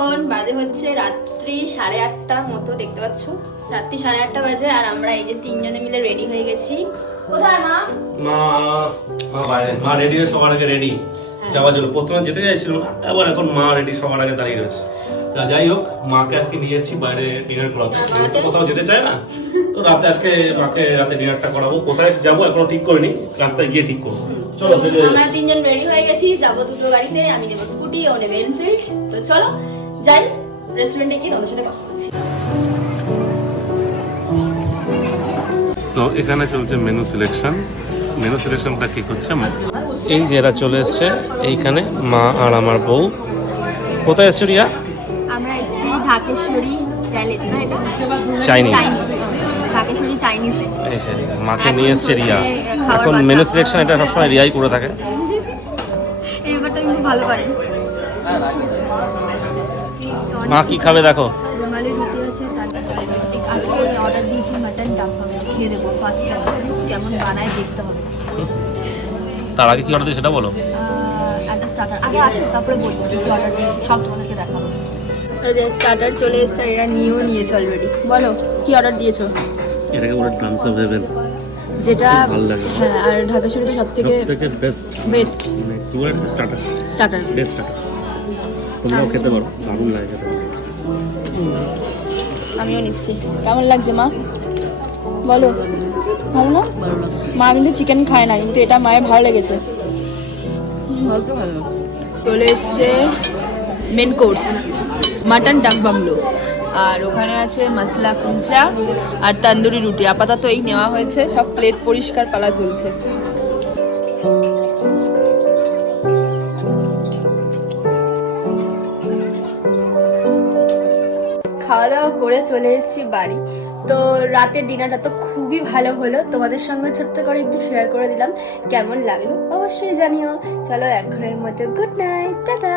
এখন বাজে হচ্ছে রাত্রি 8:30 মতো, দেখতে পাচ্ছ রাত্রি 8:30 বাজে। আর আমরা এই যে তিনজনে মিলে রেডি হয়ে গেছি। কোথায় মা? মা বাইরে। মা রেডি হয়ে সবার আগে রেডি যাওয়ার জন্য। প্রথমে যেতে চাইছিল না, এবার এখন মা রেডি সবার আগে দাঁড়িয়ে রয়েছে। তা যাই হোক, মাকে আজকে নিয়ে যাচ্ছি বাইরে ডিনার করাতে। কোথাও যেতে চায় না তো রাতে আজকে মাকে রাতে ডিনারটা করাবো। কোথায় যাবো এখনো ঠিক করিনি, রাস্তায় গিয়ে ঠিক করবো। চলো আমরা তিনজন রেডি হয়ে গেছি, যাবো দুটো গাড়িতে। আমি নেবো স্কুটি, ও নেবে এনফিল্ড। তো চলো যাই রেস্টুরেন্টে গিয়ে তোমাদের সাথে কথা বলছি। সো এখানে চলছে মেনু সিলেকশনটা কি করছে? এই যে এরা চলে এসছে এইখানে, মা আর আমার বউ। কোথায় এসছো রিয়া? আমরা এসেছি ঢাকেশ্বরী প্যালেস, না এটা চাইনিজ। ঢাকেশ্বরী চাইনিজে। এই যে মাকে নিয়ে এসছে রিয়া। খাবার এখন মেনু সিলেকশন এটা সবসময় রিয়াই করে থাকে। এই ব্যাপারটা কিন্তু ভালো পারে। মা কি খাবে দেখো? রুমালি রুটি আছে, আজকে অর্ডার দিয়েছি মাটন ডাম্পা, খেয়ে দেবো ফার্স্ট টাইম, কেমন বানায় দেখতে হবে। তার আগে কি অর্ডার দিয়েছে সেটা বলো। একটা স্টার্টার আগে আসুক, তারপরে বলবো কি অর্ডার দিয়েছি, সব তোমাদেরকে দেখাবো। স্টার্টার চলে এসছে, এরা নিয়েছে অলরেডি। বলো কি অর্ডার দিয়েছো? এটাকে বলে ড্রামস অফ হেভেন, যেটা ভালো লাগে। হ্যাঁ, আর ঢাকেশ্বরীতে সবথেকে বেস্ট কি বলে স্টার্টার। Best starter. তোমরাও খেতে পারো, দারুণ লাগে খেতে। আমিও নিচ্ছি। কেমন লাগছে মা বলো? ভালো না? মা কিন্তু চিকেন খায় না, কিন্তু এটা মায়ের ভালো লেগেছে। চলে এসছে মেন কোর্স মাটন ডাক বাংলো, আর ওখানে আছে মশলা কুলচা আর তন্দুরি রুটি। আপাতত এই নেওয়া হয়েছে, সব প্লেট পরিষ্কার পালা চলছে। খাওয়া দাওয়া করে চলে এসেছি বাড়ি। তো রাতের ডিনারটা তো খুবই ভালো হলো, তোমাদের সঙ্গে ছোট্ট করে একটু শেয়ার করে দিলাম। কেমন লাগলো অবশ্যই জানিও। চলো এখনের মতো গুড নাইট, টাটা।